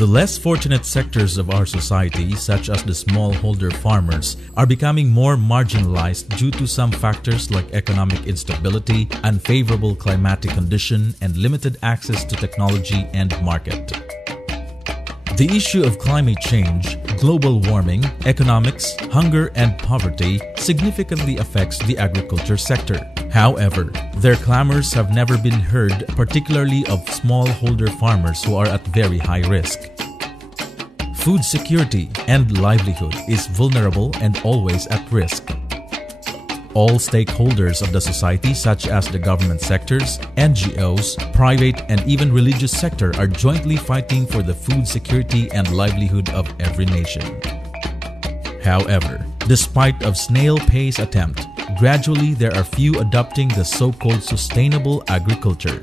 The less fortunate sectors of our society, such as the smallholder farmers, are becoming more marginalized due to some factors like economic instability, unfavorable climatic condition, and limited access to technology and market. The issue of climate change, global warming, economics, hunger, and poverty significantly affects the agriculture sector. However, their clamors have never been heard, particularly of smallholder farmers who are at very high risk. Food security and livelihood is vulnerable and always at risk. All stakeholders of the society, such as the government sectors, NGOs, private and even religious sector, are jointly fighting for the food security and livelihood of every nation. However, despite of snail-pace attempt, gradually there are few adopting the so-called sustainable agriculture.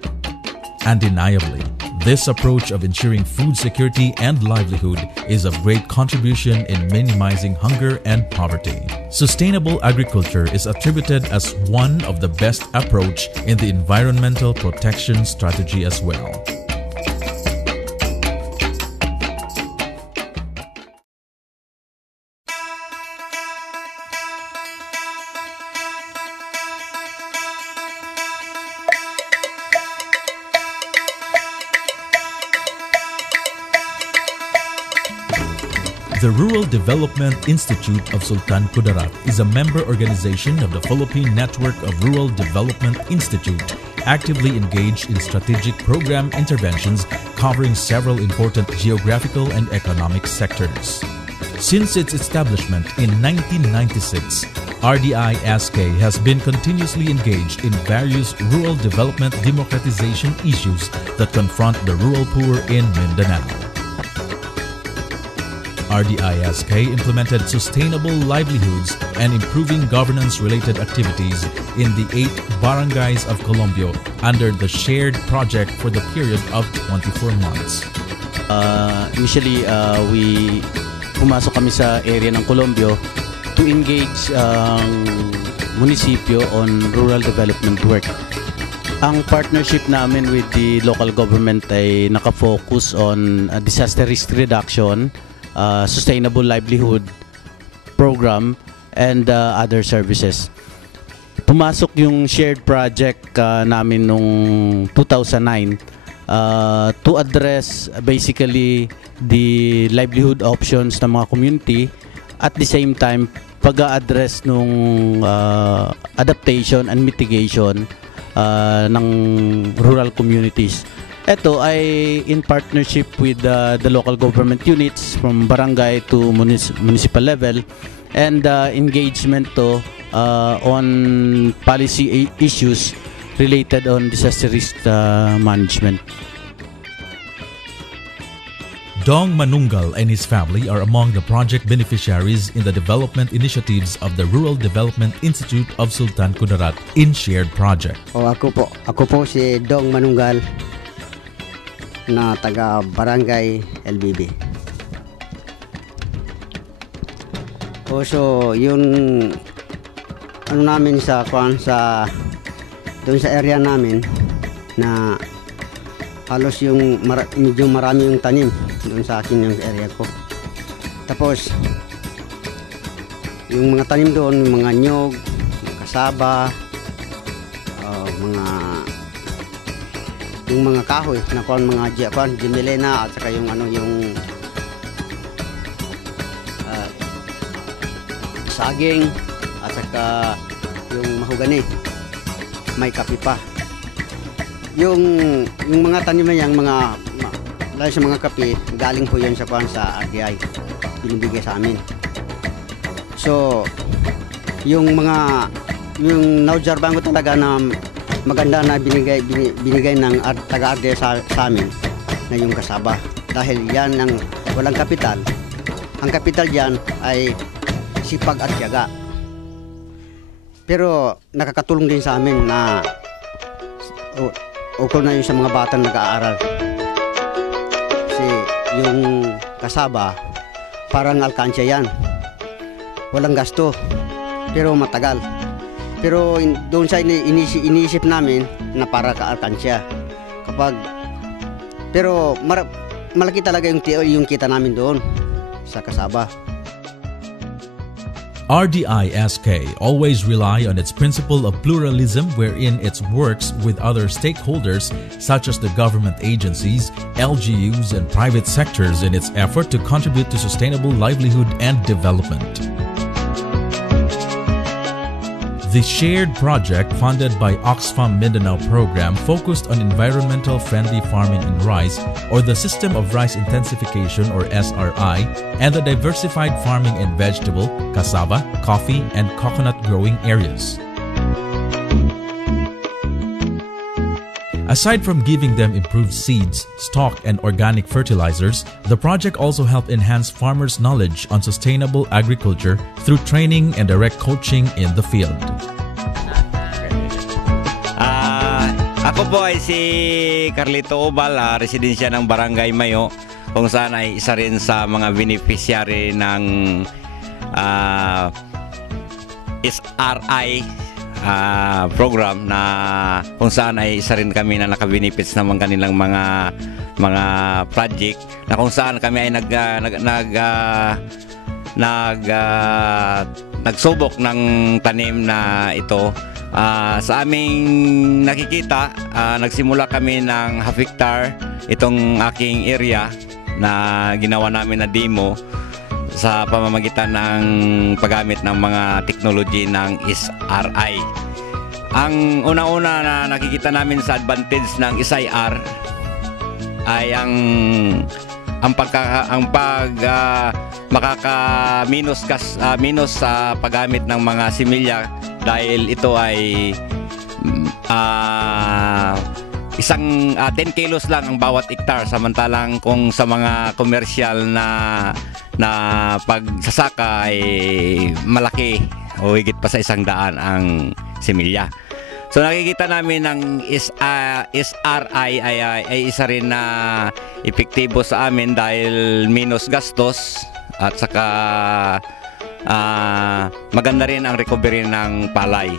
Undeniably, this approach of ensuring food security and livelihood is of great contribution in minimizing hunger and poverty. Sustainable agriculture is attributed as one of the best approach in the environmental protection strategy as well. The Rural Development Institute of Sultan Kudarat is a member organization of the Philippine Network of Rural Development Institute, actively engaged in strategic program interventions covering several important geographical and economic sectors. Since its establishment in 1996, RDISK has been continuously engaged in various rural development democratization issues that confront the rural poor in Mindanao. RDISK implemented sustainable livelihoods and improving governance-related activities in the 8 barangays of Colombia under the shared project for the period of 24 months. Initially, we pumasok kami sa area ng Colombia to engage ang munisipyo on rural development work. Ang partnership namin with the local government ay nakafocus on disaster risk reduction, sustainable livelihood program, and other services. Pumasok yung shared project namin noong 2009 to address basically the livelihood options ng mga community, at the same time pag-a-address nung adaptation and mitigation ng rural communities. Ito ay in partnership with the local government units from barangay to municipal level, and engagement to on policy issues related on disaster risk management. Dong Manungal and his family are among the project beneficiaries in the development initiatives of the Rural Development Institute of Sultan Kudarat in shared project. Ako po si Dong Manungal na taga Barangay LBB. So yung ano namin doon sa area namin na halos yung medyo marami yung tanim doon sa akin yung area ko. Tapos yung mga tanim doon, mga nyog, kasaba, yung mga kahoy na mga gemelena, at saka yung saging, at saka yung mahogani, may kape pa. Yung mga tanim na yan, lalo sa mga kape, galing po yan sa RDI, binibigay sa amin. So yung naobserbahan ko talaga na maganda na binigay ng taga-RDI sa amin na yung kasaba, dahil yan ang walang kapital. Ang kapital diyan ay sipag at tiyaga. Pero nakakatulong din sa amin na ukol na yung sa mga batang nag-aaral. Kasi yung kasaba parang alkansya yan, walang gasto pero matagal. Pero doon sa iniisip namin na para ka-alkansya. Pero malaki talaga yung kita namin doon sa kasaba. RDISK always rely on its principle of pluralism, wherein it works with other stakeholders such as the government agencies, LGUs, and private sectors in its effort to contribute to sustainable livelihood and development. The shared project funded by Oxfam Mindanao program focused on environmental friendly farming in rice, or the System of Rice Intensification or SRI, and the diversified farming in vegetable, cassava, coffee, and coconut growing areas. Aside from giving them improved seeds, stock, and organic fertilizers, the project also helped enhance farmers' knowledge on sustainable agriculture through training and direct coaching in the field. Ako po ay si Carlito Obal, residensya ng Barangay Mayo, kung saan ay isa rin sa mga beneficiary ng SRI program, na kung saan ay isa rin kami na naka-benefits naman kanilang mga project, na kung saan kami ay nagsubok ng tanim na ito. Sa aming nakikita, nagsimula kami ng half hectare itong aking area na ginawa namin na demo sa pamamagitan ng paggamit ng mga technology ng SRI. Ang una-una na nakikita namin sa advantage ng SIR ay makaka-minus sa paggamit ng mga similya, dahil ito ay isang 10 kilos lang ang bawat hektar, samantalang kung sa mga komersyal na pagsasaka ay malaki o higit pa sa 100 ang similya. So nakikita namin ng SRI ay isa rin na epektibo sa amin dahil minus gastos at saka maganda rin ang recovery ng palay.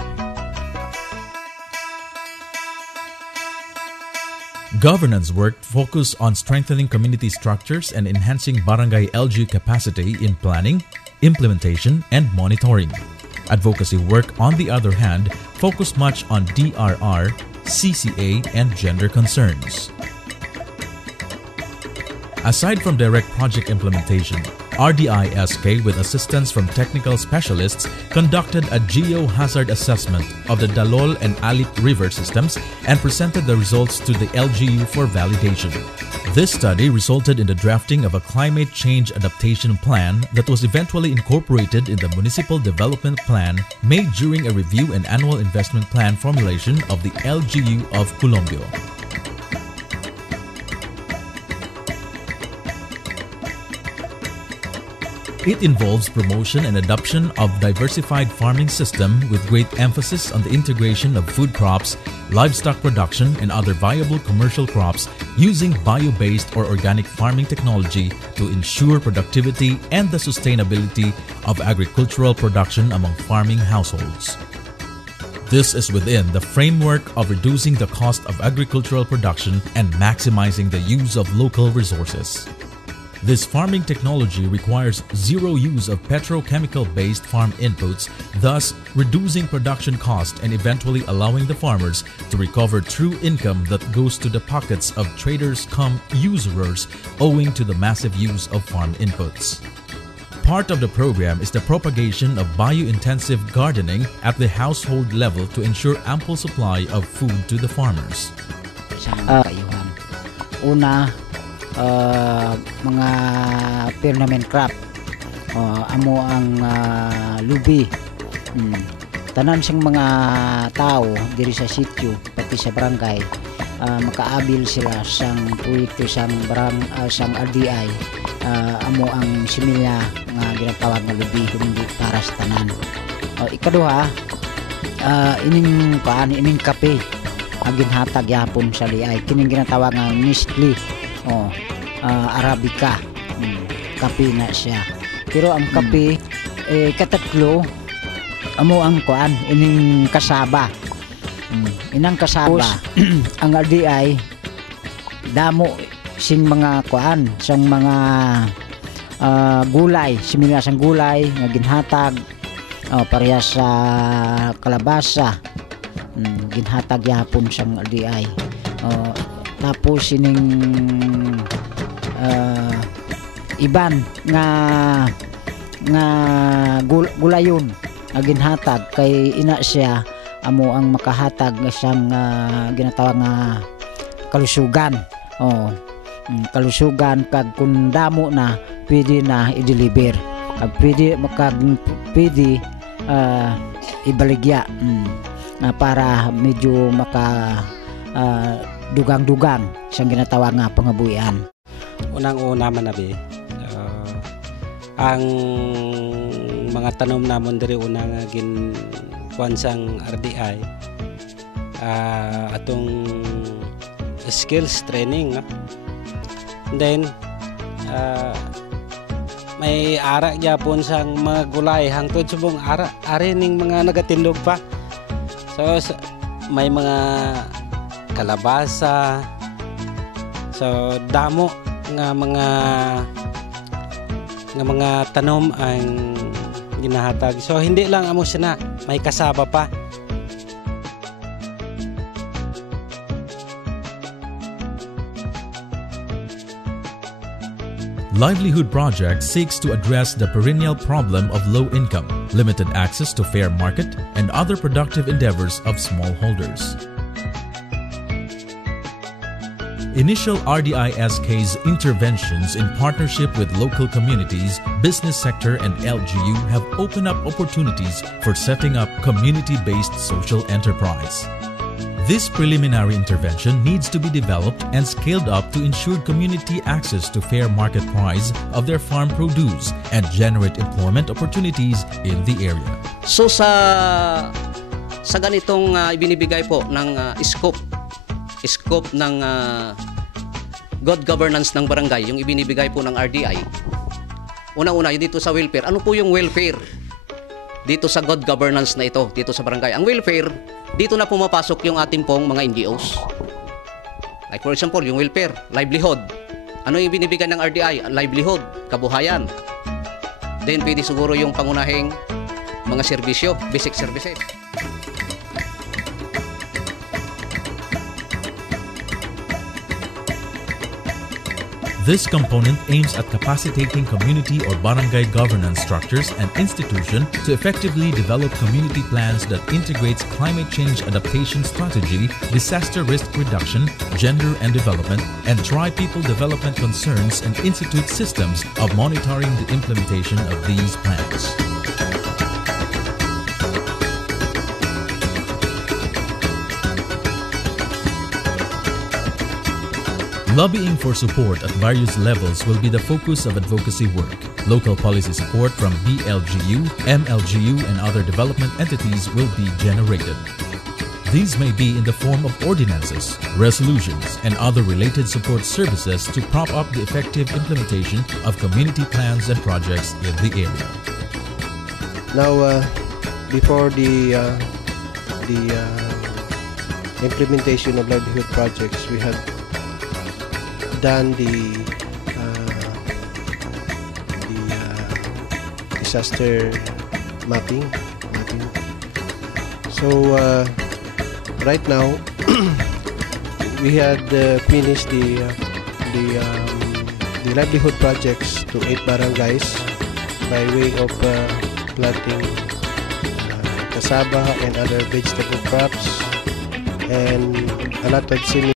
Governance work focused on strengthening community structures and enhancing barangay LGU capacity in planning, implementation, and monitoring. Advocacy work, on the other hand, focused much on DRR, CCA, and gender concerns. Aside from direct project implementation, RDISK, with assistance from technical specialists, conducted a geohazard assessment of the Dalol and Alit river systems and presented the results to the LGU for validation. This study resulted in the drafting of a climate change adaptation plan that was eventually incorporated in the Municipal Development Plan made during a review and annual investment plan formulation of the LGU of Colombio. It involves promotion and adoption of diversified farming system with great emphasis on the integration of food crops, livestock production, and other viable commercial crops using bio-based or organic farming technology to ensure productivity and the sustainability of agricultural production among farming households. This is within the framework of reducing the cost of agricultural production and maximizing the use of local resources. This farming technology requires zero use of petrochemical-based farm inputs, thus reducing production cost and eventually allowing the farmers to recover true income that goes to the pockets of traders cum usurers owing to the massive use of farm inputs. Part of the program is the propagation of bio-intensive gardening at the household level to ensure ample supply of food to the farmers. Mga permanent crop, amo ang lubi, tanan siyang mga tao diri sa sitio pati sa barangay, makaabil sila sang proyekto sang RDI, amo ang similya nga ginatawag nga lubi hindi para sa tanan. Ikaduha, ining kape agin hatag yapon sa liay, kining ginatawag nga Nestle Arabica, kape na siya. Pero ang kape katatlo amo ang kuan ining kasaba, inang kasaba. Ang RDI damo sing mga kuan, sang mga gulay, similar sang gulay nga ginhatag parehas sa kalabasa, ginhatag yapon sang RDI. Tapos sining iban nga gulayon nga ginhatag kay ina siya amo ang makahatag siyang ginatawag nga kalusugan. Kalusugan kag kun damo na pwede na i-deliver, kag pwede ibaligya para medyo maka dugang-dugang siyang ginatawag nga pangabuhian. Unang-una man nabi ang mga tanom namon diri unang kuan sang RDI atong skills training. Then may ara gyapon sang mga gulay hangtod subong ari ning mga nagatindog pa. So may mga kalabasa, so damo nga mga tanom ang ginahatag. So hindi lang amo siya na, may kasaba pa. Livelihood Project seeks to address the perennial problem of low income, limited access to fair market, and other productive endeavors of smallholders. Initial RDISK's interventions in partnership with local communities, business sector, and LGU have opened up opportunities for setting up community-based social enterprise. This preliminary intervention needs to be developed and scaled up to ensure community access to fair market price of their farm produce and generate employment opportunities in the area. So sa ganitong ibinibigay po ng scope ng good governance ng barangay, yung ibinibigay po ng RDI. Una-una, dito sa welfare. Ano po yung welfare? Dito sa good governance na ito, dito sa barangay. Ang welfare, dito na pumapasok yung ating pong mga NGOs. Like for example, yung welfare, livelihood. Ano yung binibigyan ng RDI? Livelihood, kabuhayan. Then pwede siguro yung pangunahing mga serbisyo, basic services. This component aims at capacitating community or barangay governance structures and institutions to effectively develop community plans that integrates climate change adaptation strategy, disaster risk reduction, gender and development, and tri-people development concerns and institute systems of monitoring the implementation of these plans. Lobbying for support at various levels will be the focus of advocacy work. Local policy support from BLGU, MLGU, and other development entities will be generated. These may be in the form of ordinances, resolutions, and other related support services to prop up the effective implementation of community plans and projects in the area. Now, before the implementation of livelihood projects, we have done the disaster mapping. So right now we had finished the livelihood projects to 8 barangays by way of planting cassava and other vegetable crops and a lot of